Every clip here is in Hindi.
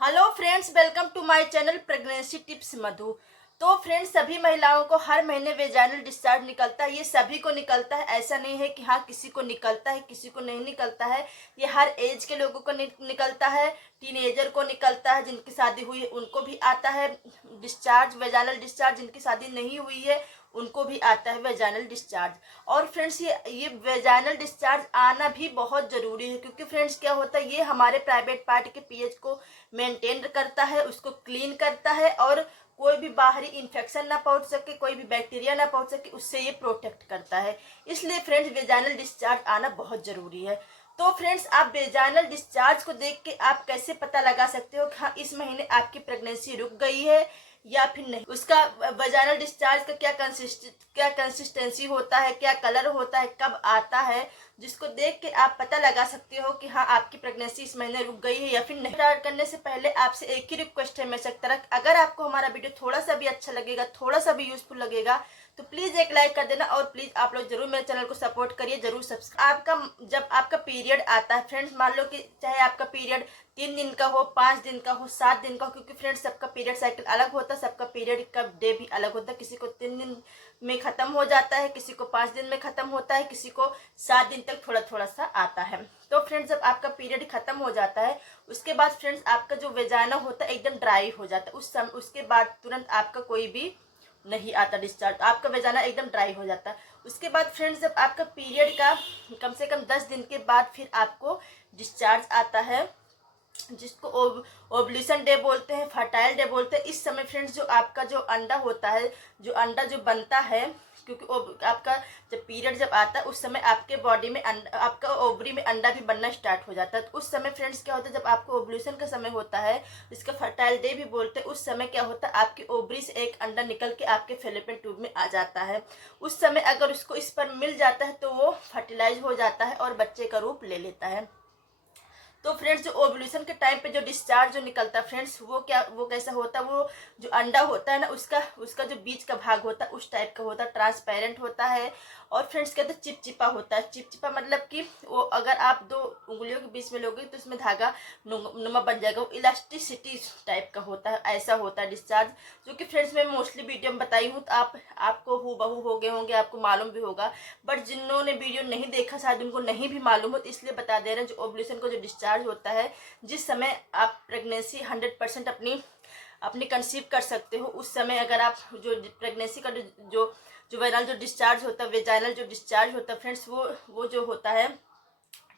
Hello friends, welcome to my channel pregnancy tips Madhu. तो फ्रेंड्स, सभी महिलाओं को हर महीने वेजाइनल डिस्चार्ज निकलता है। ये सभी को निकलता है, ऐसा नहीं है कि हाँ किसी को निकलता है किसी को नहीं निकलता है। ये हर एज के लोगों को निकलता है। टीनेजर को निकलता है, जिनकी शादी हुई है उनको भी आता है डिस्चार्ज, वेजाइनल डिस्चार्ज। जिनकी शादी नहीं हुई है उनको भी आता है वेजाइनल डिस्चार्ज। और फ्रेंड्स, ये वेजाइनल डिस्चार्ज आना भी बहुत ज़रूरी है, क्योंकि फ्रेंड्स क्या होता है, ये हमारे प्राइवेट पार्ट के पीएच को मेंटेन करता है, उसको क्लीन करता है, और कोई भी बाहरी इन्फेक्शन ना पहुंच सके, कोई भी बैक्टीरिया ना पहुंच सके, उससे ये प्रोटेक्ट करता है। इसलिए फ्रेंड्स, वेजाइनल डिस्चार्ज आना बहुत ज़रूरी है। तो फ्रेंड्स, आप वेजाइनल डिस्चार्ज को देख के आप कैसे पता लगा सकते हो कि हाँ इस महीने आपकी प्रेगनेंसी रुक गई है या फिर नहीं। उसका वेजाइनल डिस्चार्ज का क्या कंसिस्टेंसी होता है, क्या कलर होता है, कब आता है, जिसको देख के आप पता लगा सकते हो कि हाँ आपकी प्रेगनेंसी इस महीने रुक गई है या फिर नहीं। स्टार्ट करने से पहले आपसे एक ही रिक्वेस्ट है मेरे तरफ, अगर आपको हमारा वीडियो थोड़ा सा भी अच्छा लगेगा, थोड़ा सा भी यूजफुल लगेगा, तो प्लीज एक लाइक कर देना, और प्लीज आप लोग जरूर मेरे चैनल को सपोर्ट करिए, जरूर सब्सक्राइब। जब आपका पीरियड आता है फ्रेंड्स, मान लो कि चाहे आपका पीरियड 3 दिन का हो, 5 दिन का हो, 7 दिन का हो, क्योंकि फ्रेंड्स सबका पीरियड साइकिल अलग होता है, सबका पीरियड का डे भी अलग होता है। किसी को 3 दिन में खत्म हो जाता है, किसी को 5 दिन में खत्म होता है, किसी को 7 दिन तक थोड़ा थोड़ा सा आता है। तो फ्रेंड्स, जब आपका पीरियड खत्म हो जाता है, उसके बाद फ्रेंड्स आपका जो वेजाइना होता है एकदम ड्राई हो जाता है। उसके बाद तुरंत आपका कोई भी नहीं आता डिस्चार्ज, आपका वेजाइना एकदम ड्राई हो जाता है। उसके बाद फ्रेंड्स, जब आपका पीरियड का कम से कम 10 दिन के बाद फिर आपको डिस्चार्ज आता है, जिसको ओवल्यूशन डे बोलते हैं, फर्टाइल डे बोलते हैं। इस समय फ्रेंड्स, जो आपका जो अंडा होता है, जो अंडा जो बनता है, क्योंकि आपका जब पीरियड जब आता है उस समय आपके बॉडी में आपका ओवरी में अंडा भी बनना स्टार्ट हो जाता है। तो उस समय फ्रेंड्स क्या होता है, जब आपको ओवल्यूशन का समय होता है, इसका फर्टाइल डे भी बोलते हैं, उस समय क्या होता है, आपकी ओवरी से एक अंडा निकल के आपके फेलोपियन ट्यूब में आ जाता है। उस समय अगर उसको इस पर मिल जाता है तो वो फर्टिलाइज हो जाता है और बच्चे का रूप ले लेता है। तो फ्रेंड्स, जो ओवल्यूशन के टाइम पे जो डिस्चार्ज जो निकलता है फ्रेंड्स, वो कैसा होता है, वो जो अंडा होता है ना, उसका जो बीच का भाग होता है उस टाइप का होता है, ट्रांसपेरेंट होता है। और फ्रेंड्स कहते हैं चिपचिपा होता है। चिपचिपा मतलब कि वो अगर आप 2 उंगलियों के बीच में लोगे तो उसमें धागा नुमा बन जाएगा। वो इलास्टिसिटी टाइप का होता है, ऐसा होता है डिस्चार्ज, जो कि फ्रेंड्स मैं मोस्टली वीडियो में बताई हूँ, तो आपको हूबहू हो गए होंगे, आपको मालूम भी होगा। बट जिन्होंने वीडियो नहीं देखा शायद उनको नहीं भी मालूम हो, तो इसलिए बता दे रहे हैं। जो ओवल्यूशन को जो डिस्चार्ज होता है, जिस समय आप प्रेगनेंसी 100% अपनी अपनी कंसीव कर सकते हो, उस समय अगर आप जो प्रेगनेंसी का जो जो वेजाइनल जो डिस्चार्ज होता है, वेजाइनल जो डिस्चार्ज होता है फ्रेंड्स, वो जो होता है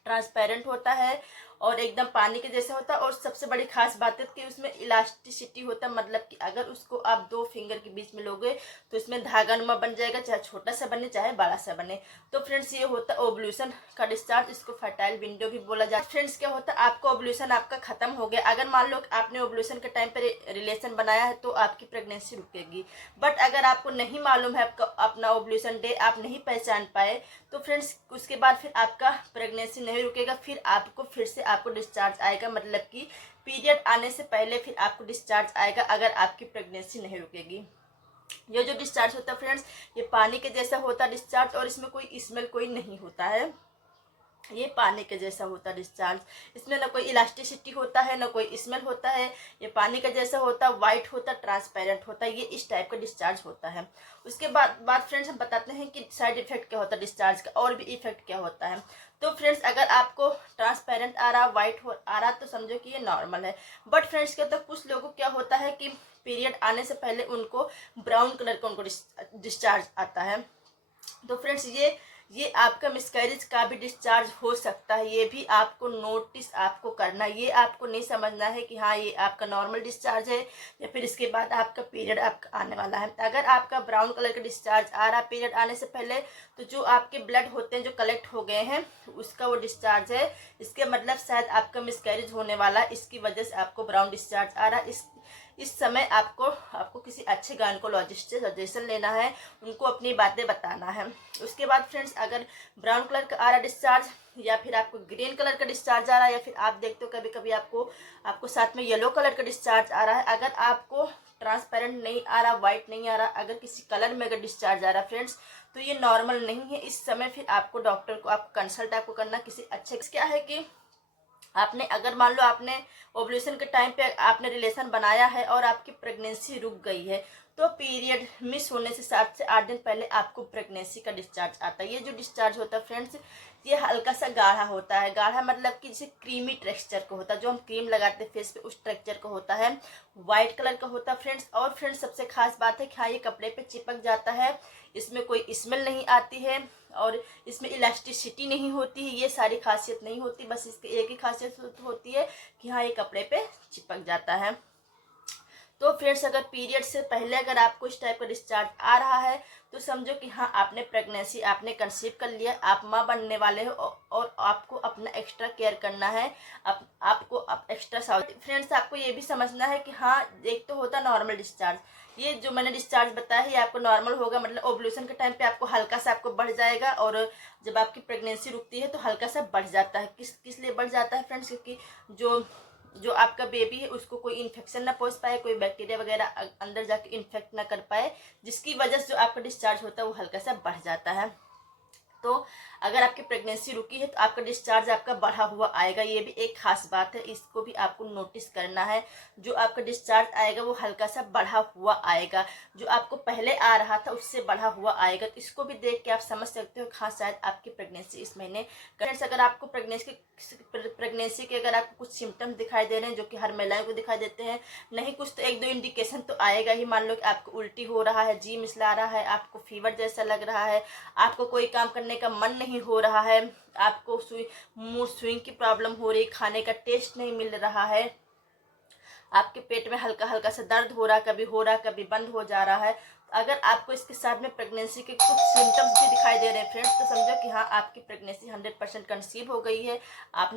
ट्रांसपेरेंट होता है और एकदम पानी के जैसा होता है। और सबसे बड़ी खास बात है कि उसमें इलास्टिसिटी होता है, मतलब कि अगर उसको आप 2 फिंगर के बीच में लोगे तो इसमें धागा नुमा बन जाएगा, चाहे छोटा सा बने चाहे बड़ा सा बने। तो फ्रेंड्स, ये होता है ओवल्यूशन का डिस्चार्ज, इसको फर्टाइल विंडो भी बोला जाता है। फ्रेंड्स, क्या होता है, आपका ओवल्यूशन आपका खत्म हो गया, अगर मान लो आपने ओवल्यूशन के टाइम पर रिलेशन बनाया है तो आपकी प्रेगनेंसी रुकेगी। बट अगर आपको नहीं मालूम है आपका अपना ओवल्यूशन डे, आप नहीं पहचान पाए, तो फ्रेंड्स उसके बाद फिर आपका प्रेगनेंसी नहीं रुकेगा, फिर आपको फिर से आपको डिस्चार्ज आएगा, मतलब कि पीरियड आने से पहले फिर आपको डिस्चार्ज आएगा अगर आपकी प्रेगनेंसी नहीं रुकेगी। ये जो डिस्चार्ज होता है फ्रेंड्स, ये पानी के जैसा होता है डिस्चार्ज, और इसमें कोई स्मेल कोई नहीं होता है। ये पानी के जैसा होता है डिस्चार्ज, इसमें ना कोई इलास्टिसिटी होता है ना कोई स्मेल होता है। ये पानी का जैसा होता है, वाइट होता है, ट्रांसपेरेंट होता है, ये इस टाइप का डिस्चार्ज होता है। उसके बाद फ्रेंड्स हम बताते हैं कि साइड इफेक्ट क्या होता है डिस्चार्ज का, और भी इफेक्ट क्या होता है। तो फ्रेंड्स, अगर आपको ट्रांसपेरेंट आ रहा, आ रहा, तो समझो कि ये नॉर्मल है। बट फ्रेंड्स, क्या होता है, कुछ लोगों को क्या होता है कि पीरियड आने से पहले उनको ब्राउन कलर का उनको डिस्चार्ज आता है। तो फ्रेंड्स, ये आपका मिसकैरेज का भी डिस्चार्ज हो सकता है, ये भी आपको नोटिस आपको करना है। ये आपको नहीं समझना है कि हाँ ये आपका नॉर्मल डिस्चार्ज है या फिर इसके बाद आपका पीरियड आपका आने वाला है। अगर आपका ब्राउन कलर का डिस्चार्ज आ रहा है पीरियड आने से पहले, तो जो आपके ब्लड होते हैं जो कलेक्ट हो गए हैं उसका वो डिस्चार्ज है। इसके मतलब शायद आपका मिसकैरेज होने वाला है, इसकी वजह से आपको ब्राउन डिस्चार्ज आ रहा है। इस समय आपको किसी अच्छे गायनेकोलॉजिस्ट से सजेशन लेना है, उनको अपनी बातें बताना है। उसके बाद फ्रेंड्स, अगर ब्राउन कलर का आ रहा डिस्चार्ज, या फिर आपको ग्रीन कलर का डिस्चार्ज आ रहा है, या फिर आप देखते हो कभी कभी आपको साथ में येलो कलर का डिस्चार्ज आ रहा है, अगर आपको ट्रांसपेरेंट नहीं आ रहा, व्हाइट नहीं आ रहा, अगर किसी कलर में अगर डिस्चार्ज आ रहा फ्रेंड्स, तो ये नॉर्मल नहीं है। इस समय फिर आपको डॉक्टर को आपको कंसल्ट आपको करना किसी अच्छे। क्या है कि आपने अगर मान लो आपने ओवुलेशन के टाइम पे आपने रिलेशन बनाया है और आपकी प्रेगनेंसी रुक गई है, तो पीरियड मिस होने से 7 से 8 दिन पहले आपको प्रेगनेंसी का डिस्चार्ज आता है। ये जो डिस्चार्ज होता है फ्रेंड्स, ये हल्का सा गाढ़ा होता है। गाढ़ा मतलब कि जैसे क्रीमी टेक्सचर का होता है, जो हम क्रीम लगाते हैं फेस पे उस टेक्सचर का होता है। वाइट कलर का होता है फ्रेंड्स। और फ्रेंड्स सबसे खास बात है कि हाँ, ये कपड़े पे चिपक जाता है, इसमें कोई स्मेल नहीं आती है और इसमें इलास्टिसिटी नहीं होती है। ये सारी खासियत नहीं होती, बस इसकी एक ही खासियत होती है कि हाँ, ये कपड़े पे चिपक जाता है। तो फ्रेंड्स अगर पीरियड से पहले अगर आपको इस टाइप का डिस्चार्ज आ रहा है, तो समझो कि हाँ, आपने प्रेगनेंसी आपने कंसीव कर लिया, आप माँ बनने वाले हो और आपको अपना एक्स्ट्रा केयर करना है। आपको एक्स्ट्रा सावधानी। फ्रेंड्स आपको ये भी समझना है कि हाँ, एक तो होता नॉर्मल डिस्चार्ज, ये जो मैंने डिस्चार्ज बताया है ये आपको नॉर्मल होगा, मतलब ओवुलेशन के टाइम पे आपको हल्का सा आपको बढ़ जाएगा, और जब आपकी प्रेगनेंसी रुकती है तो हल्का सा बढ़ जाता है। किस लिए बढ़ जाता है फ्रेंड्स? क्योंकि जो जो आपका बेबी है उसको कोई इन्फेक्शन ना पहुंच पाए, कोई बैक्टीरिया वगैरह अंदर जाके इन्फेक्ट ना कर पाए, जिसकी वजह से जो आपका डिस्चार्ज होता है वो हल्का सा बढ़ जाता है। तो अगर आपकी प्रेगनेंसी रुकी है तो आपका डिस्चार्ज आपका बढ़ा हुआ आएगा। ये भी एक खास बात है, इसको भी आपको नोटिस करना है। जो आपका डिस्चार्ज आएगा वो हल्का सा बढ़ा हुआ आएगा, जो आपको पहले आ रहा था उससे बढ़ा हुआ आएगा। तो इसको भी देख के आप समझ सकते हो हाँ, शायद आपकी प्रेगनेंसी इस महीने। फ्रेंड्स अगर आपको प्रेगनेंसी के अगर आपको कुछ सिम्टम्स दिखाई दे रहे हैं, जो कि हर महिलाओं को दिखाई देते हैं, नहीं कुछ तो एक दो इंडिकेशन तो आएगा ही। मान लो कि आपको उल्टी हो रहा है, जी मिचला रहा है, आपको फीवर जैसा लग रहा है, आपको कोई काम करने का मन नहीं हो रहा है, आपको मूड स्विंग की प्रॉब्लम हो रही, खाने का टेस्ट नहीं मिल रहा है, आपके पेट में हल्का हल्का सा दर्द हो रहा, कभी हो रहा कभी बंद हो जा रहा है। अगर आपको इसके साथ में प्रेगनेंसी के कुछ सिम्टम्स भी दिखाई दे रहे हैं फ्रेंड्स, तो समझो कि हाँ, आपकी प्रेगनेंसी 100% कंसीव हो गई है। आपने